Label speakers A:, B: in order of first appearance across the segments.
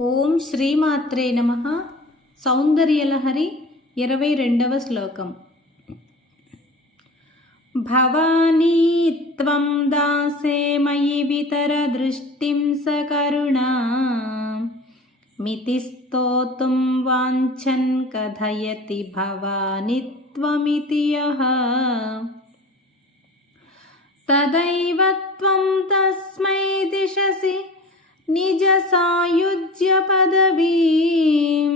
A: ఓం శ్రీమాత్రే నమ. సౌందర్యలహరి ఇరవై రెండవ శ్లోకం. భవానీ త్వం దాసే మయి వితర దృష్టిం సకరుణా మితి స్తోతుం వాంఛన్ కథయతి భవాని త్వమితి తదైవ నిజ సాయుజ్య పదవీం.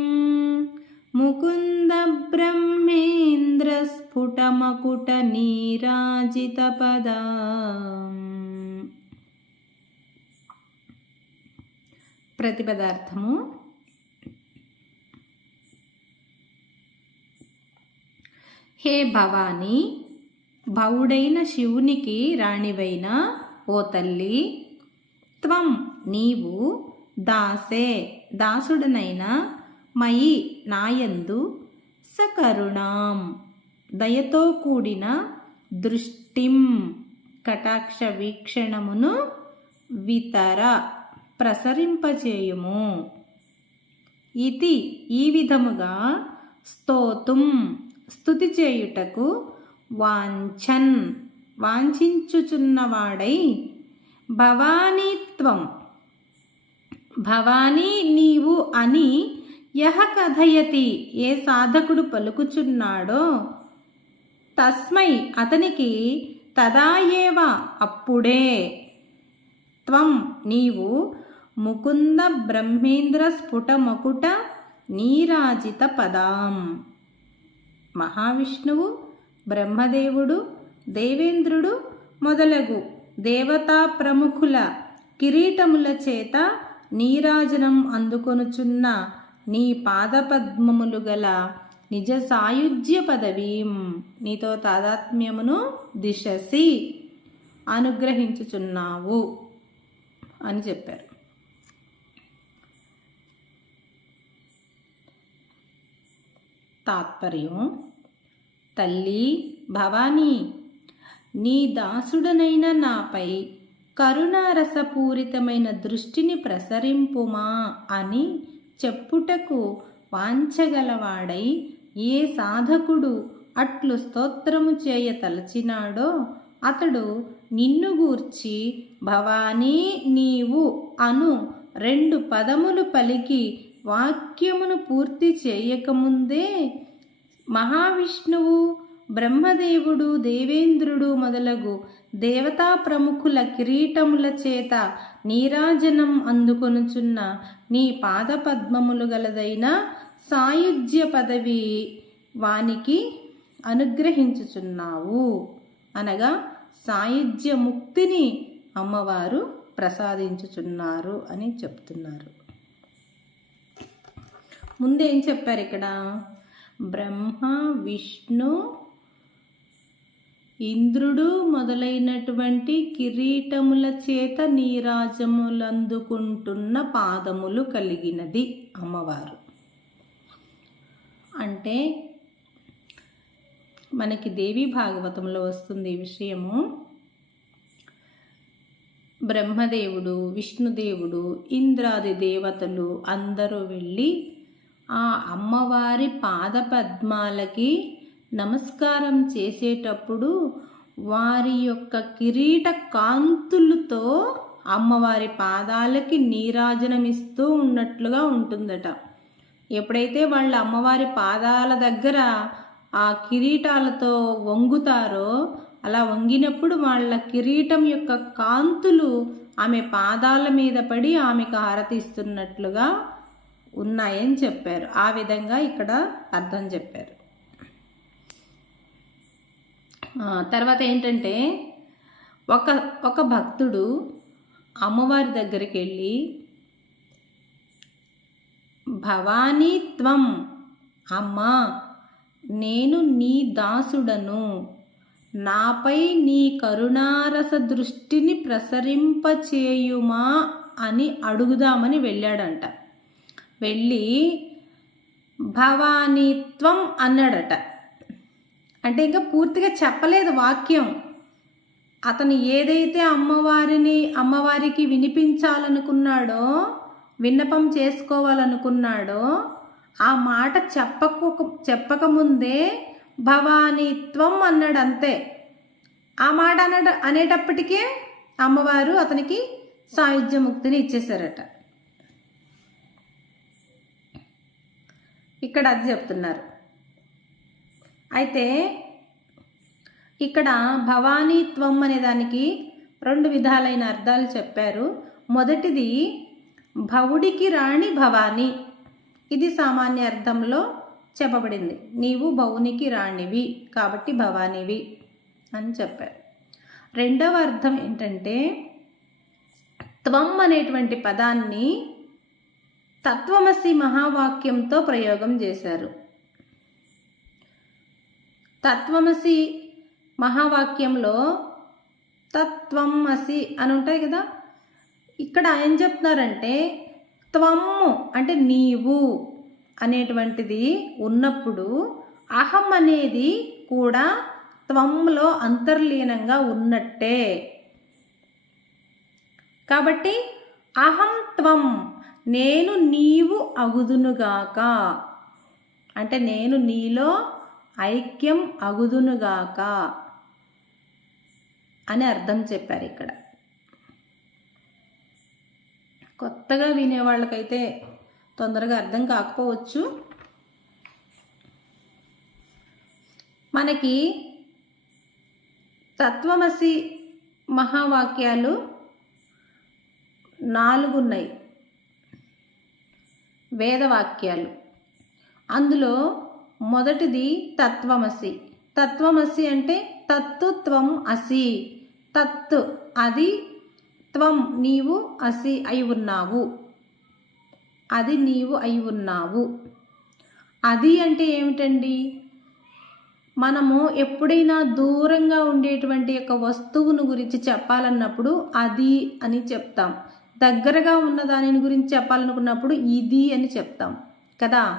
A: ముకుంద బ్రహ్మేంద్ర స్ఫుటమకుట నీరాజిత పద. ప్రతిపదార్థము. హే భవానీ భవుడైన శివునికి రాణివైన ఓ తల్లి త్వం నీవు దాసే దాసుడనైన మయి నాయందు సకరుణాం. దయతో కూడిన దృష్టిం కటాక్ష వీక్షణమును వితర ప్రసరింపచేయుము ఇది ఈ విధముగా స్తోతుం స్థుతి చేయుటకు వాంఛన్ వాంఛించుచున్నవాడై భవానీత్వం భవానీ నీవు అని యహ కథయతి. ఏ సాధకుడు పలుకుచున్నాడో తస్మై అతనికి తదాయేవ అప్పుడే. త్వం నీవు ముకుంద బ్రహ్మేంద్ర స్ఫుటమకుట నీరాజిత పదాం. మహావిష్ణువు బ్రహ్మదేవుడు దేవేంద్రుడు మొదలగు దేవతా ప్రముఖుల కిరీటముల చేత నీరాజనం అందుకొనుచున్న నీ పాదపద్మములు గల నిజ సాయుధ్య పదవీం నీతో తాదాత్మ్యమును దిశసి అనుగ్రహించుచున్నావు అని చెప్పారు. తాత్పర్యం తల్లి భవానీ నీ దాసుడనైన నాపై కరుణారసపూరితమైన దృష్టిని ప్రసరింపుమా అని చెప్పుటకు వాంచగలవాడై ఏ సాధకుడు అట్లు స్తోత్రము చేయ తలచినాడో అతడు నిన్ను గూర్చి భవానీ నీవు అను రెండు పదములు పలికి వాక్యమును పూర్తి చేయకముందే మహావిష్ణువు బ్రహ్మదేవుడు దేవేంద్రుడు మొదలగు దేవతా ప్రముఖుల కిరీటముల చేత నీరాజనం అందుకొనుచున్న నీ పాదపద్మములు గలదైన సాయుజ్య పదవి వానికి అనుగ్రహించుచున్నావు. అనగా సాయుజ్య ముక్తిని అమ్మవారు ప్రసాదించుచున్నారు అని చెప్తున్నారు. ముందేం చెప్పారు ఇక్కడ బ్రహ్మ విష్ణు ఇంద్రుడు మొదలైనటువంటి కిరీటముల చేత నీరాజములందుకుంటున్న పాదములు కలిగినది అమ్మవారు. అంటే మనకి దేవి భాగవతంలో వస్తుంది ఈ విషయము. బ్రహ్మదేవుడు విష్ణుదేవుడు ఇంద్రాది దేవతలు అందరూ వెళ్ళి ఆ అమ్మవారి పాదపద్మాలకి నమస్కారం చేసేటప్పుడు వారి యొక్క కిరీట కాంతులతో అమ్మవారి పాదాలకి నీరాజనమిస్తూ ఉన్నట్లుగా ఉంటుందట. ఎప్పుడైతే వాళ్ళ అమ్మవారి పాదాల దగ్గర ఆ కిరీటాలతో వంగుతారో అలా వంగినప్పుడు వాళ్ళ కిరీటం యొక్క కాంతులు ఆమె పాదాల మీద పడి ఆమెకు హారతిస్తున్నట్లుగా ఉన్నాయని చెప్పారు. ఆ విధంగా ఇక్కడ అర్థం చెప్పారు. తర్వాత ఏంటంటే ఒక ఒక భక్తుడు అమ్మవారి దగ్గరికి వెళ్ళి భవానీ త్వం అమ్మా నేను నీ దాసుడను. నాపై నీ కరుణారస దృష్టిని ప్రసరింపచేయుమా? అని అడుగుదామని వెళ్ళాడంట. వెళ్ళి భవానీత్వం అన్నాడట. అంటే ఇంకా పూర్తిగా చెప్పలేదు వాక్యం. అతను ఏదైతే అమ్మవారిని అమ్మవారికి వినిపించాలనుకున్నాడో విన్నపం చేసుకోవాలనుకున్నాడో ఆ మాట చెప్పక చెప్పకముందే భవానిత్వం అన్నాడు అంతే. ఆ మాట అన అనేటప్పటికే అమ్మవారు అతనికి సాయుధ్య ముక్తిని ఇచ్చేశారట. ఇక్కడ అది చెప్తున్నారు. అయితే ఇక్కడ భవానీత్వం అనే దానికి రెండు విధాలైన అర్థాలు చెప్పారు. మొదటిది భవుడికి రాణి భవాని ఇది సామాన్య అర్థంలో చెప్పబడింది. నీవు భవునికి రాణివి కాబట్టి భవానివి అని చెప్పారు. రెండవ అర్థం ఏంటంటే త్వం అనేటువంటి పదాన్ని తత్వమసి మహావాక్యంతో ప్రయోగం చేశారు. తత్వమసి మహావాక్యంలో తత్వం అసి అని ఉంటాయి కదా? ఇక్కడ ఏం చెప్తున్నారంటే త్వమ్ము అంటే నీవు అనేటువంటిది ఉన్నప్పుడు అహం అనేది కూడా త్వంలో అంతర్లీనంగా ఉన్నట్టే. కాబట్టి అహం త్వం నేను నీవు అగుదునుగాక. అంటే నేను నీలో ఐక్యం అగుదునుగాక అని అర్థం చెప్పారు ఇక్కడ. కొత్తగా వినేవాళ్ళకైతే తొందరగా అర్థం కాకపోవచ్చు. మనకి తత్వమసి మహావాక్యాలు నాలుగు ఉన్నాయి వేదవాక్యాలు. అందులో మొదటిది తత్వమసి. తత్వమసి అంటే తత్తు త్వం అసి. తత్తు అది త్వం నీవు అసి అయి ఉన్నావు. అది నీవు అయి ఉన్నావు. అది అంటే ఏమిటండి? మనము ఎప్పుడైనా దూరంగా ఉండేటువంటి యొక్క వస్తువును గురించి చెప్పాలన్నప్పుడు అది అని చెప్తాం. దగ్గరగా ఉన్న దానిని గురించి చెప్పాలనుకున్నప్పుడు ఇది అని చెప్తాం. కదా?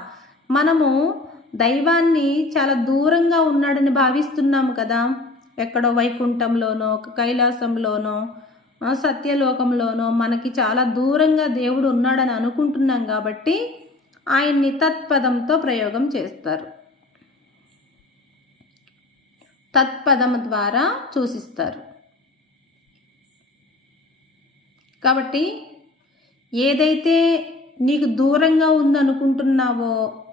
A: మనము దైవాన్ని చాలా దూరంగా ఉన్నాడని భావిస్తున్నాము కదా. ఎక్కడో వైకుంఠంలోనో కైలాసంలోనో సత్యలోకంలోనో మనకి చాలా దూరంగా దేవుడు ఉన్నాడని అనుకుంటున్నాం కాబట్టి ఆయన్ని తత్పదంతో ప్రయోగం చేస్తారు. తత్పదం ద్వారా సూచిస్తారు కాబట్టి ఏదైతే నీకు దూరంగా ఉందనుకుంటున్నావో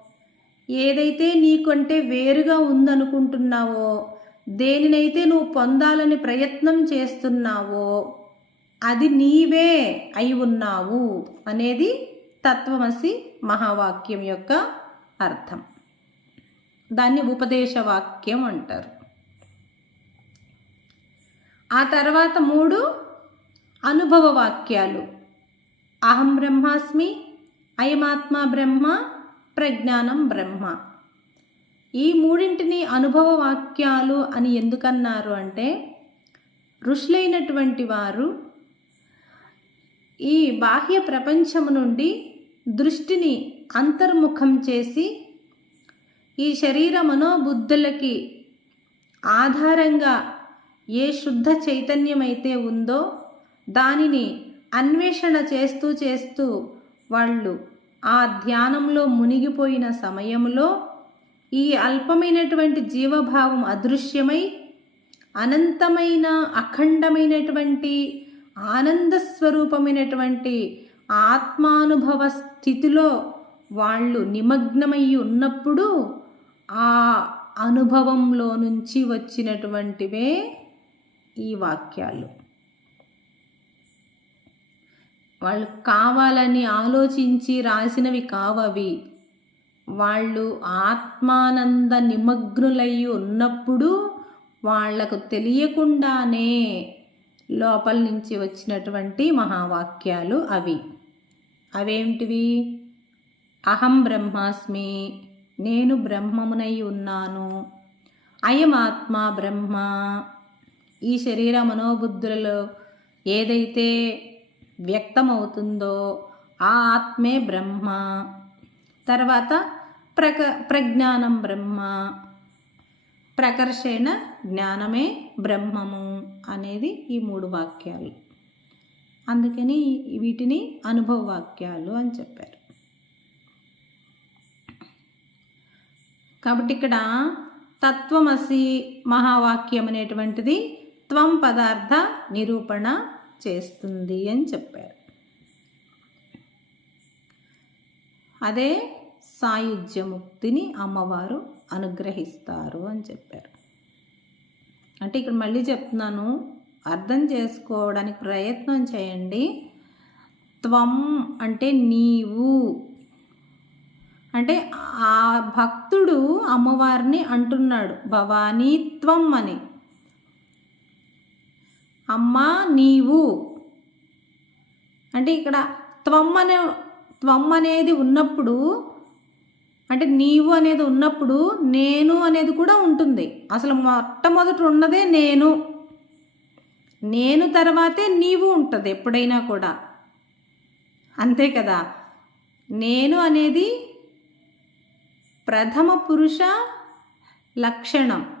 A: ఏదైతే నీకంటే వేరుగా ఉందనుకుంటున్నావో దేనినైతే నువ్వు పొందాలని ప్రయత్నం చేస్తున్నావో అది నీవే అయి ఉన్నావు అనేది తత్వమసి మహావాక్యం యొక్క అర్థం. దాన్ని ఉపదేశవాక్యం అంటారు. ఆ తర్వాత మూడు అనుభవ వాక్యాలు అహం బ్రహ్మాస్మి అయమాత్మ బ్రహ్మ ప్రజ్ఞానం బ్రహ్మ. ఈ మూడింటిని అనుభవ వాక్యాలు అని ఎందుకన్నారు అంటే ఋషులైనటువంటి వారు ఈ బాహ్య ప్రపంచము నుండి దృష్టిని అంతర్ముఖం చేసి ఈ శరీర మనోబుద్ధులకి ఆధారంగా ఏ శుద్ధ చైతన్యమైతే ఉందో దానిని అన్వేషణ చేస్తూ చేస్తూ వాళ్ళు ఆ ధ్యానంలో మునిగిపోయిన సమయంలో ఈ అల్పమైనటువంటి జీవభావం అదృశ్యమై అనంతమైన అఖండమైనటువంటి ఆనంద స్వరూపమైనటువంటి ఆత్మానుభవ స్థితిలో వాళ్ళు నిమగ్నమై ఉన్నప్పుడు ఆ అనుభవంలో నుంచి వచ్చినటువంటివే ఈ వాక్యాలు. వాళ్ళు కావాలని ఆలోచించి రాసినవి కావవి. వాళ్ళు ఆత్మానంద నిమగ్నులై ఉన్నప్పుడు వాళ్ళకు తెలియకుండానే లోపల నుంచి వచ్చినటువంటి మహావాక్యాలు అవి. అవేమిటివి అహం బ్రహ్మాస్మి నేను బ్రహ్మమునై ఉన్నాను. అయమాత్మ బ్రహ్మ. ఈ శరీర మనోబుద్ధులలో ఏదైతే వ్యక్తమవుతుందో ఆ ఆత్మే బ్రహ్మ. తర్వాత ప్రక ప్రజ్ఞానం బ్రహ్మ. ప్రకర్షణ జ్ఞానమే బ్రహ్మము అనేది ఈ మూడు వాక్యాలు. అందుకని వీటిని అనుభవ వాక్యాలు అని చెప్పారు. కాబట్టి ఇక్కడ తత్వమసి మహావాక్యం అనేటువంటిది త్వం పదార్థ నిరూపణ చేస్తుంది అని చెప్పారు. అదే సాయుధ్యముక్తిని అమ్మవారు అనుగ్రహిస్తారు అని చెప్పారు. అంటే ఇక్కడ మళ్ళీ చెప్తున్నాను అర్థం చేసుకోవడానికి ప్రయత్నం చేయండి. త్వం అంటే నీవు. అంటే ఆ భక్తుడు అమ్మవారిని అంటున్నాడు భవానీ త్వం అని. అమ్మా నీవు. అంటే ఇక్కడ త్వం అనే త్వం అనేది ఉన్నప్పుడు అంటే నీవు అనేది ఉన్నప్పుడు నేను అనేది కూడా ఉంటుంది. అసలు మొట్టమొదట ఉన్నదే నేను. నేను తర్వాతే నీవు ఉంటుంది ఎప్పుడైనా కూడా. అంతే కదా? నేను అనేది ప్రథమ పురుష లక్షణం.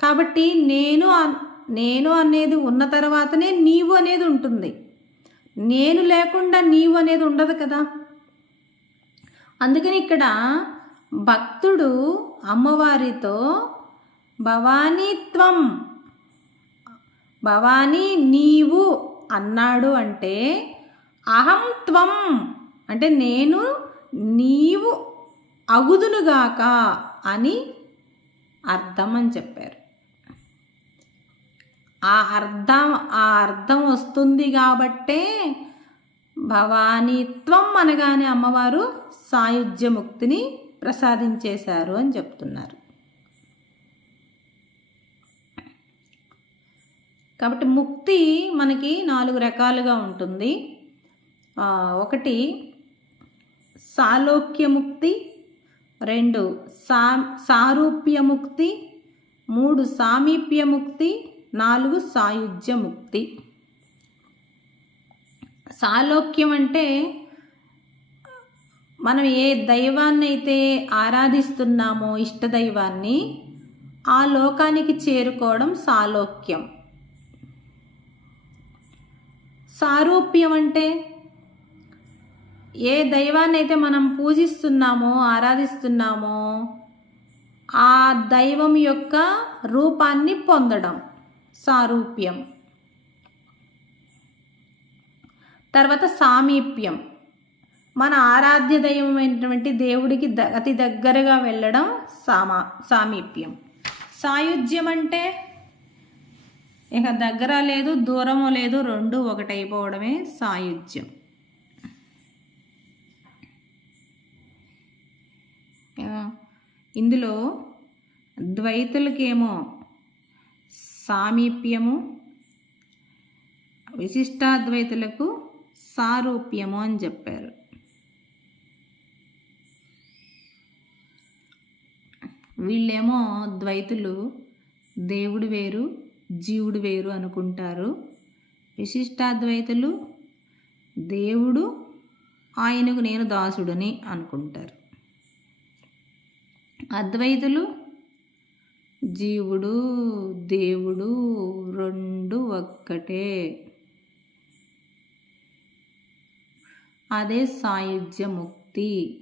A: కాబట్టి నేను నేను అనేది ఉన్న తర్వాతనే నీవు అనేది ఉంటుంది. నేను లేకుండా నీవు అనేది ఉండదు కదా. అందుకని ఇక్కడ భక్తుడు అమ్మవారితో భవానీత్వం భవానీ నీవు అన్నాడు అంటే అహం త్వం అంటే నేను నీవు అగుదునుగాక అని అర్థం అని చెప్పారు. ఆ అర్థం ఆ అర్థం వస్తుంది కాబట్టే భవానీత్వం అనగానే అమ్మవారు సాయుధ్యముక్తిని ప్రసాదించేశారు అని చెప్తున్నారు. కాబట్టి ముక్తి మనకి నాలుగు రకాలుగా ఉంటుంది. ఒకటి సాలోక్యముక్తి రెండు సా సారూప్యముక్తి మూడు సామీప్యముక్తి నాలుగు సాయుధ్య ముక్తి. సాలోక్యం అంటే మనం ఏ దైవాన్ని అయితే ఆరాధిస్తున్నామో ఇష్టదైవాన్ని ఆ లోకానికి చేరుకోవడం సాలోక్యం. సారూప్యం అంటే ఏ దైవాన్ని అయితే మనం పూజిస్తున్నామో ఆరాధిస్తున్నామో ఆ దైవం యొక్క రూపాన్ని పొందడం. సారూప్యం. తర్వాత సామీప్యం. మన ఆరాధ్య దైవమైనటువంటి దేవుడికి ద అతి దగ్గరగా వెళ్ళడం సామా సామీప్యం. సాయుధ్యం అంటే ఇక దగ్గర లేదు దూరము లేదు రెండు ఒకటైపోవడమే సాయుధ్యం. ఇందులో ద్వైతులకేమో సామీప్యము విశిష్టాద్వైతులకు సారూప్యము అని చెప్పారు. వీళ్ళేమో ద్వైతులు దేవుడు వేరు జీవుడు వేరు అనుకుంటారు. విశిష్టాద్వైతులు దేవుడు ఆయనకు నేను దాసుడని అనుకుంటారు. అద్వైతులు జీవుడు దేవుడు రెండు ఒక్కటే. అదే సాయుధ్య ముక్తి.